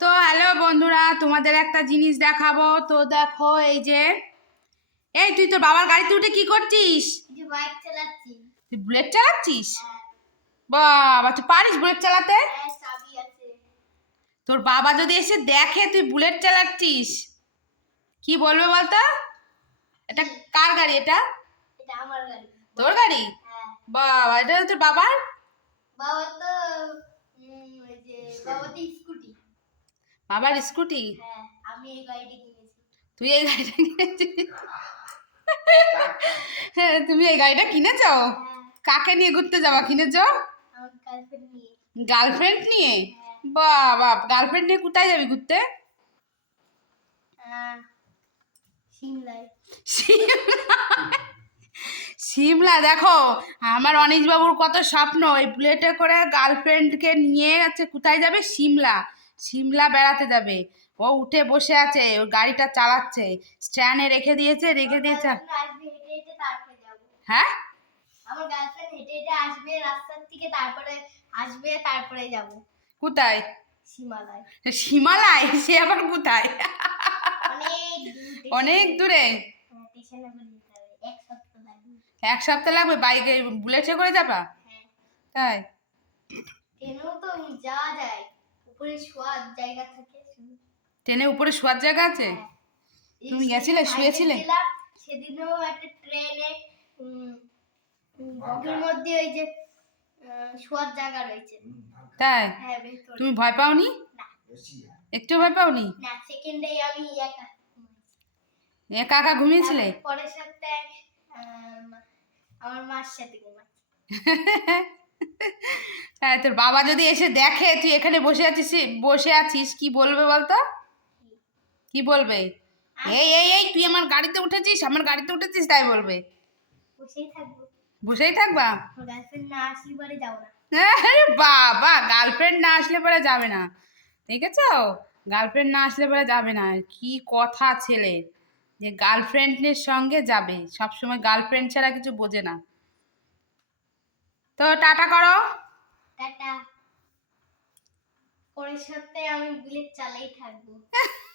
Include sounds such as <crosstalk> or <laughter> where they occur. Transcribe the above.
তো হ্যালো বন্ধুরা তোমাদের একটা জিনিস দেখাবো। তো দেখো এই যে এই তুই তোর বাবার গাড়িতে উঠে কি করছিস? তুই বুলেট চালাচ্ছিস? হ্যাঁ। বাবা তুই পারিস বুলেট চালাতে? হ্যাঁ তোর বাবা যদি এসে দেখে তুই বুলেট চালাচ্ছিস কি বলবে বলতো? এটা কার গাড়ি এটা? তোর গাড়ি? হ্যাঁ। বাবা এটা তোর বাবার? বাবা তো বাবা তো স্কুটি বাবার স্কুটি? হ্যাঁ আমি এই গাড়িটা কিনেছি। তুই এই গাড়িটা কিনেছিস? হ্যাঁ তুমি এই গাড়িটা কিনেছো? হ্যাঁ। কাকে নিয়ে ঘুরতে যাবা? কিনেছো? গার্লফ্রেন্ড নিয়ে। বাবা গার্লফ্রেন্ড নিয়ে কোথায় যাবি ঘুরতে? সিমলা দেখো আমার অনিশ বাবুর কত স্বপ্ন এই বুলেটে করে গার্লফ্রেন্ডকে নিয়ে আছে কোথায় যাবে? সিমলা। সিমলা বেড়াতে যাবে। ও উঠে বসে আছে ও গাড়িটা চালাচ্ছে। স্ট্যান্ডে রেখে দিয়েছে রেখে দিয়েছে। হ্যাঁ? আমার গার্লফ্রেন্ড হেঁটে হেঁটে আসবে রাস্তার থেকে তারপরে আসবে তারপরে যাব। কোথায়? হিমালয় হিমালয় সে আবার কোথায়? অনেক দূরে হ্যাঁ, এক সপ্তাহ লাগবে? বাইকে বুলেটে করে যাবা? হ্যাঁ। তাই? ট্রেনেও তো যাওয়া যায়। উপরে শোয়ার জায়গা থাকে ট্রেনে উপরে শোয়ার জায়গা আছে? হ্যাঁ। তুমি গেছিলে? শুয়েছিলে? সেদিনও একটা ট্রেনে বগির মধ্যে ওই যে শোয়ার জায়গা রয়েছে। তাই? হ্যাঁ তুমি ভয় পাওনি? না। একটু ভয় পাওনি? না সেকেন্ডে আমি একা একা একা ঘুমিয়েছিলে? পরের সপ্তাহে আমার মার সাথে ঘুমাচ্ছি। <laughs> হ্যাঁ তোর বাবা যদি এসে দেখে তুই এখানে বসে আছিস বসে আছিস কি বলবে বলতো? কি বলবে? এই এই এই তুই আমার গাড়িতে উঠেছিস আমার গাড়িতে উঠেছিস তাই বলবে। বসেই থাকবা। আমার গার্লফ্রেন্ড না আসলে পরে যাব না। আরে বাবা গার্লফ্রেন্ড না আসলে পরে যাবে না। দেখেছ? গার্লফ্রেন্ড না আসলে পরে যাবে না। কি কথা ছেলে। যে গার্লফ্রেন্ডের সঙ্গে যাবে। সবসময় গার্লফ্রেন্ড ছাড়া কিছু বোঝে না। তো টাটা করো। টাটা পরের সপ্তাহে আমি বুলেট চালাই থাকব। <laughs>